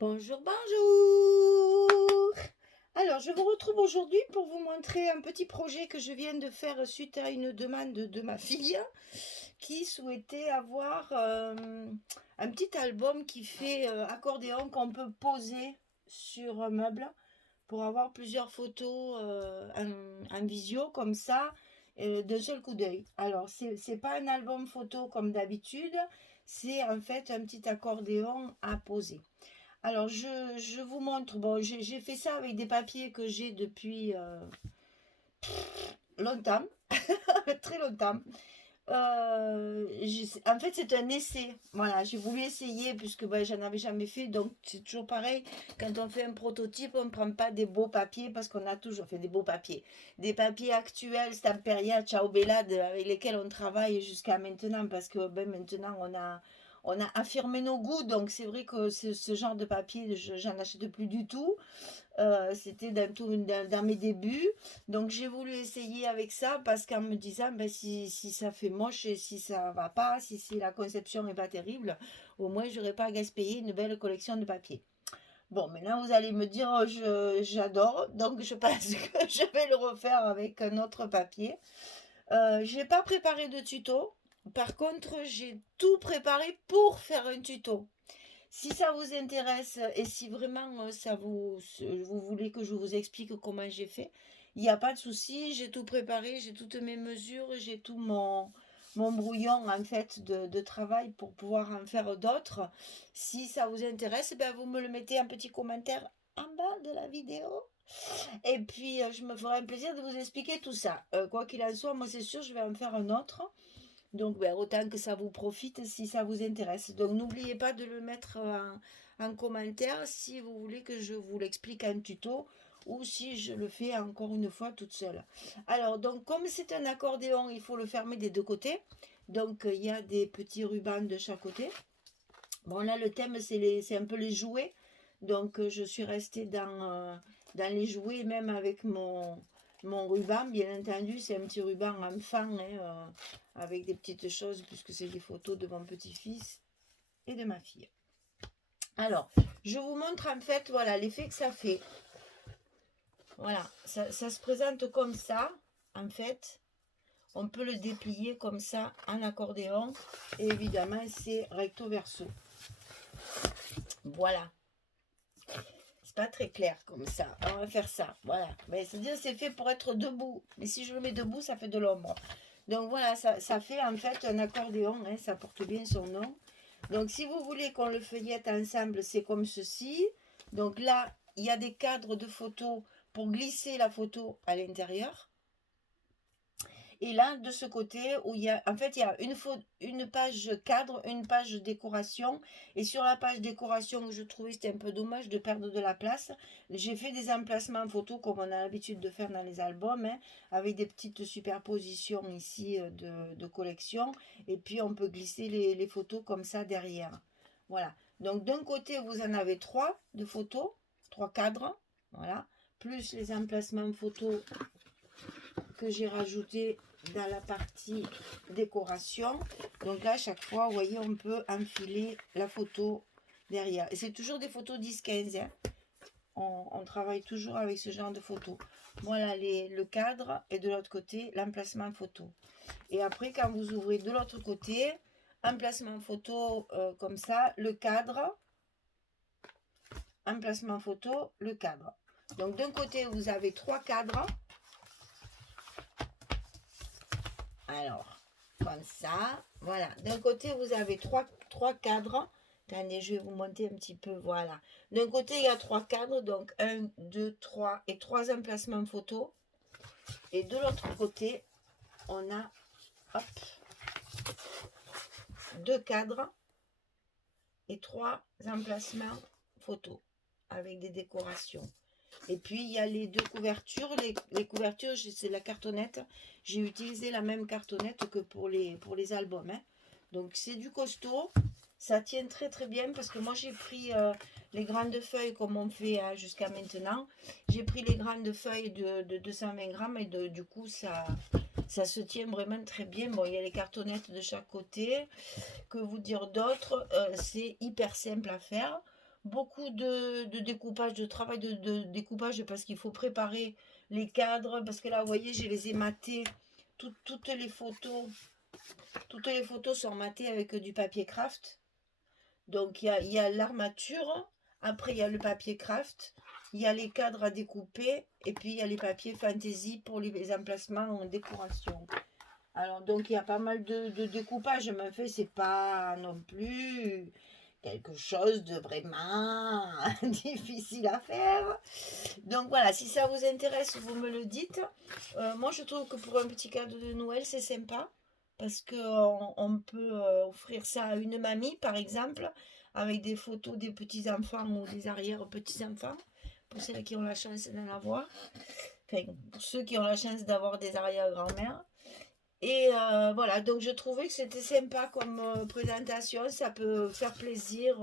Bonjour, bonjour! Alors, je vous retrouve aujourd'hui pour vous montrer un petit projet que je viens de faire suite à une demande de ma fille qui souhaitait avoir un petit album qui fait accordéon qu'on peut poser sur un meuble pour avoir plusieurs photos en visio comme ça d'un seul coup d'œil. Alors, c'est pas un album photo comme d'habitude, c'est en fait un petit accordéon à poser. Alors, je vous montre. Bon, j'ai fait ça avec des papiers que j'ai depuis longtemps, très longtemps. En fait, c'est un essai. Voilà, j'ai voulu essayer puisque ben, j'en avais jamais fait. Donc, c'est toujours pareil. Quand on fait un prototype, on ne prend pas des beaux papiers parce qu'on a toujours fait des beaux papiers. Des papiers actuels, Stamperia, Ciao Bellade, avec lesquels on travaille jusqu'à maintenant parce que ben, maintenant, on a affirmé nos goûts. Donc, c'est vrai que ce genre de papier, j'en achète plus du tout. C'était dans mes débuts. Donc j'ai voulu essayer avec ça parce qu'en me disant ben, si ça fait moche et si ça va pas, si la conception n'est pas terrible, au moins j'aurais pas à gaspiller une belle collection de papier. Bon, maintenant vous allez me dire oh, j'adore, donc je pense que je vais le refaire avec un autre papier. J'ai pas préparé de tuto. Par contre, j'ai tout préparé pour faire un tuto. Si ça vous intéresse et si vraiment vous voulez que je vous explique comment j'ai fait, il n'y a pas de souci, j'ai tout préparé, j'ai toutes mes mesures, j'ai tout mon brouillon en fait de travail pour pouvoir en faire d'autres. Si ça vous intéresse, ben vous me le mettez un petit commentaire en bas de la vidéo. Et puis je me ferai un plaisir de vous expliquer tout ça. Quoi qu'il en soit, moi c'est sûr, je vais en faire un autre. Donc, ben, autant que ça vous profite si ça vous intéresse. Donc, n'oubliez pas de le mettre en commentaire si vous voulez que je vous l'explique en tuto ou si je le fais encore une fois toute seule. Alors, donc, comme c'est un accordéon, il faut le fermer des deux côtés. Donc, il y a des petits rubans de chaque côté. Bon, là, le thème, c'est un peu les jouets. Donc, je suis restée dans les jouets, même avec mon ruban, bien entendu. C'est un petit ruban enfant, hein, avec des petites choses, puisque c'est des photos de mon petit-fils et de ma fille. Alors, je vous montre en fait, voilà, l'effet que ça fait. Voilà, ça se présente comme ça, en fait. On peut le déplier comme ça en accordéon. Et évidemment, c'est recto verso. Voilà. C'est pas très clair comme ça. On va faire ça. Voilà. Mais c'est-à-dire c'est fait pour être debout. Mais si je le mets debout, ça fait de l'ombre. Donc voilà, ça fait en fait un accordéon. Hein, ça porte bien son nom. Donc si vous voulez qu'on le feuillette ensemble, c'est comme ceci. Donc là, il y a des cadres de photos pour glisser la photo à l'intérieur. Et là, de ce côté, où il y a, en fait, il y a une page cadre, une page décoration. Et sur la page décoration, je trouvais que c'était un peu dommage de perdre de la place. J'ai fait des emplacements photos comme on a l'habitude de faire dans les albums, hein, avec des petites superpositions ici de collection. Et puis, on peut glisser les photos comme ça derrière. Voilà. Donc, d'un côté, vous en avez trois de photos, trois cadres. Voilà. Plus les emplacements photos que j'ai rajouté dans la partie décoration. Donc là, chaque fois, vous voyez, on peut enfiler la photo derrière. Et c'est toujours des photos 10-15. Hein. On travaille toujours avec ce genre de photos. Voilà le cadre et de l'autre côté, l'emplacement photo. Et après, quand vous ouvrez de l'autre côté, emplacement photo comme ça, le cadre, emplacement photo, le cadre. Donc d'un côté, vous avez trois cadres. Alors, comme ça, voilà. D'un côté, vous avez trois cadres. Attendez, je vais vous monter un petit peu, voilà. D'un côté, il y a trois cadres, donc un, deux, trois et trois emplacements photo. Et de l'autre côté, on a, hop, deux cadres et trois emplacements photo avec des décorations. Et puis, il y a les deux couvertures. Les couvertures, c'est la cartonnette. J'ai utilisé la même cartonnette que pour les albums. Hein. Donc, c'est du costaud. Ça tient très très bien parce que moi, j'ai pris les grandes feuilles comme on fait hein, jusqu'à maintenant. J'ai pris les grandes feuilles de 220 grammes et du coup, ça se tient vraiment très bien. Bon, il y a les cartonnettes de chaque côté. Que vous dire d'autre C'est hyper simple à faire. beaucoup de découpage, de travail de découpage parce qu'il faut préparer les cadres. Parce que là, vous voyez, je les ai matés. Toutes les photos, sont matées avec du papier craft. Donc il y a l'armature, après il y a le papier craft, il y a les cadres à découper, et puis il y a les papiers fantaisie pour les emplacements en décoration. Alors donc il y a pas mal de découpage, mais en fait c'est pas non plus quelque chose de vraiment difficile à faire. Donc voilà, si ça vous intéresse, vous me le dites. Moi je trouve que pour un petit cadeau de Noël c'est sympa parce qu'on on peut offrir ça à une mamie par exemple avec des photos des petits-enfants ou des arrière-petits-enfants pour ceux qui ont la chance d'en avoir. Enfin, pour ceux qui ont la chance d'avoir des arrière-grand-mères. Et voilà, donc je trouvais que c'était sympa comme présentation, ça peut faire plaisir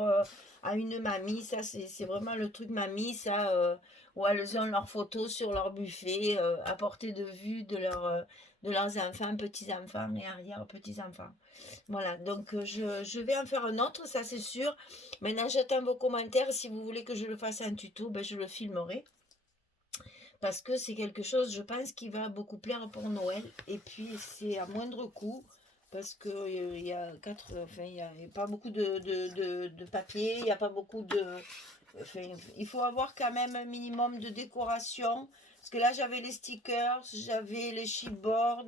à une mamie, ça c'est vraiment le truc mamie, ça, où elles ont leurs photos sur leur buffet, à portée de vue de leurs enfants, petits-enfants et arrière-petits-enfants. Voilà, donc je vais en faire un autre, ça c'est sûr. Maintenant j'attends vos commentaires, si vous voulez que je le fasse en tuto, ben, je le filmerai parce que c'est quelque chose, je pense, qui va beaucoup plaire pour Noël. Et puis, c'est à moindre coût, parce que il y a enfin, il y a pas beaucoup de papier, il n'y a pas beaucoup de... Enfin, il faut avoir quand même un minimum de décoration. Parce que là, j'avais les stickers, j'avais les chipboards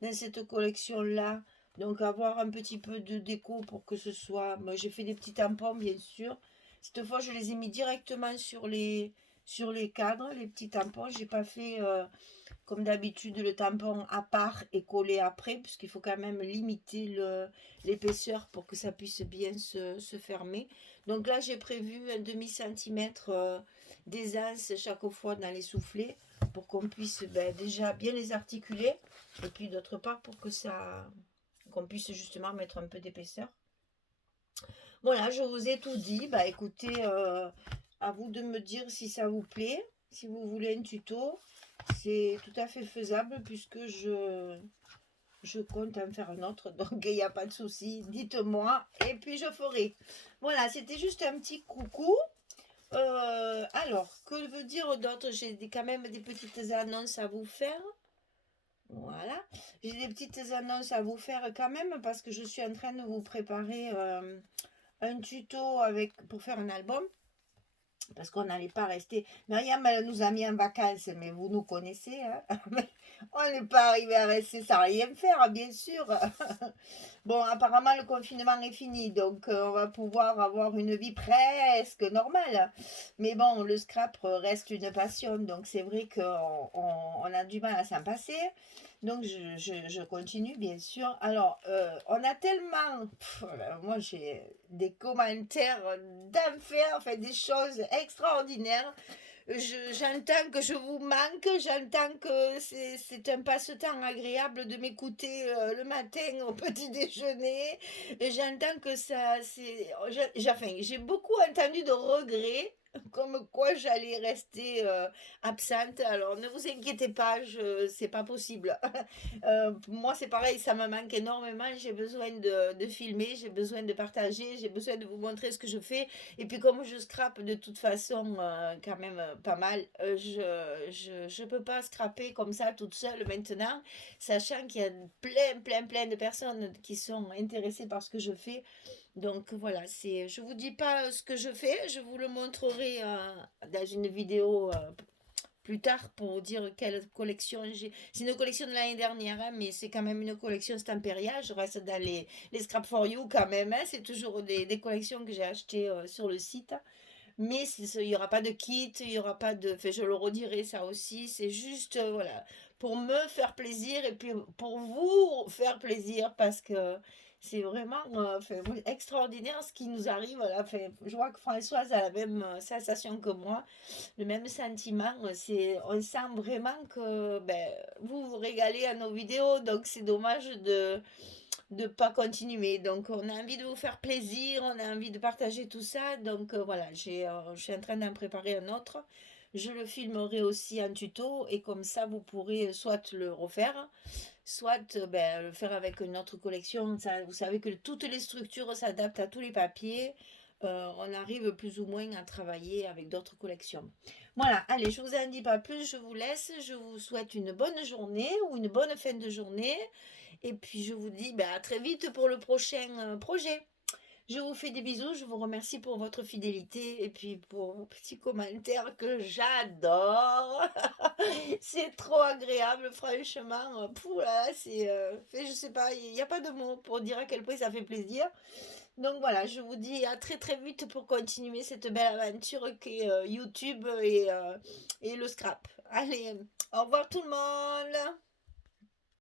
dans cette collection-là. Donc, avoir un petit peu de déco pour que ce soit... Moi, j'ai fait des petits tampons, bien sûr. Cette fois, je les ai mis directement sur les cadres, les petits tampons. J'ai pas fait comme d'habitude le tampon à part et collé après, puisqu'il faut quand même limiter l'épaisseur pour que ça puisse bien se fermer. Donc là, j'ai prévu un demi-centimètre d'aisance chaque fois dans les soufflets pour qu'on puisse déjà bien les articuler et puis d'autre part pour que ça qu'on puisse justement mettre un peu d'épaisseur. Voilà, je vous ai tout dit. Bah écoutez, à vous de me dire si ça vous plaît, si vous voulez un tuto. C'est tout à fait faisable puisque je compte en faire un autre. Donc il n'y a pas de souci. Dites-moi et puis je ferai. Voilà, c'était juste un petit coucou. Alors, que veut dire d'autre? J'ai quand même des petites annonces à vous faire. Voilà. J'ai des petites annonces à vous faire quand même parce que je suis en train de vous préparer un tuto pour faire un album. Parce qu'on n'allait pas rester. Myriam, elle nous a mis en vacances, mais vous nous connaissez. Hein. On n'est pas arrivé à rester sans rien faire, bien sûr. Bon, apparemment, le confinement est fini, donc on va pouvoir avoir une vie presque normale. Mais bon, le scrap reste une passion, donc c'est vrai qu'on a du mal à s'en passer. Donc je continue, bien sûr. Alors, on a tellement... moi, j'ai des commentaires d'enfer, enfin des choses extraordinaires. J'entends que je vous manque, j'entends que c'est un passe-temps agréable de m'écouter le matin au petit déjeuner. J'entends que ça, enfin, j'ai beaucoup entendu de regrets, comme quoi j'allais rester absente. Alors ne vous inquiétez pas, c'est pas possible. Moi, c'est pareil, ça me manque énormément. J'ai besoin de filmer, j'ai besoin de partager, j'ai besoin de vous montrer ce que je fais. Et puis comme je scrape de toute façon quand même pas mal, je peux pas scraper comme ça toute seule maintenant, sachant qu'il y a plein de personnes qui sont intéressées par ce que je fais. Donc voilà, je vous dis pas ce que je fais, je vous le montrerai dans une vidéo plus tard pour vous dire quelle collection j'ai. C'est une collection de l'année dernière, hein, mais c'est quand même une collection Stamperia. Je reste dans les Scrap for You quand même. Hein, c'est toujours des collections que j'ai achetées sur le site. Mais il n'y aura pas de kit, il n'y aura pas de... Enfin, je le redirai ça aussi. C'est juste, voilà, pour me faire plaisir et puis pour vous faire plaisir parce que c'est vraiment enfin, extraordinaire ce qui nous arrive. Voilà. Enfin, je vois que Françoise a la même sensation que moi, le même sentiment. On sent vraiment que ben, vous vous régalez à nos vidéos, donc c'est dommage de pas continuer. Donc on a envie de vous faire plaisir, on a envie de partager tout ça. Donc voilà, je suis en train d'en préparer un autre. Je le filmerai aussi en tuto et comme ça vous pourrez soit le refaire, soit le faire avec une autre collection. Ça, vous savez que toutes les structures s'adaptent à tous les papiers. on arrive plus ou moins à travailler avec d'autres collections. Voilà, allez, je vous en dis pas plus, je vous laisse. Je vous souhaite une bonne journée ou une bonne fin de journée. Et puis je vous dis à très vite pour le prochain projet. Je vous fais des bisous, je vous remercie pour votre fidélité et puis pour vos petits commentaires que j'adore. C'est trop agréable, franchement. Pouh là, c'est, je sais pas, il n'y a pas de mots pour dire à quel point ça fait plaisir. Donc voilà, je vous dis à très très vite pour continuer cette belle aventure qu'est YouTube et le scrap. Allez, au revoir tout le monde.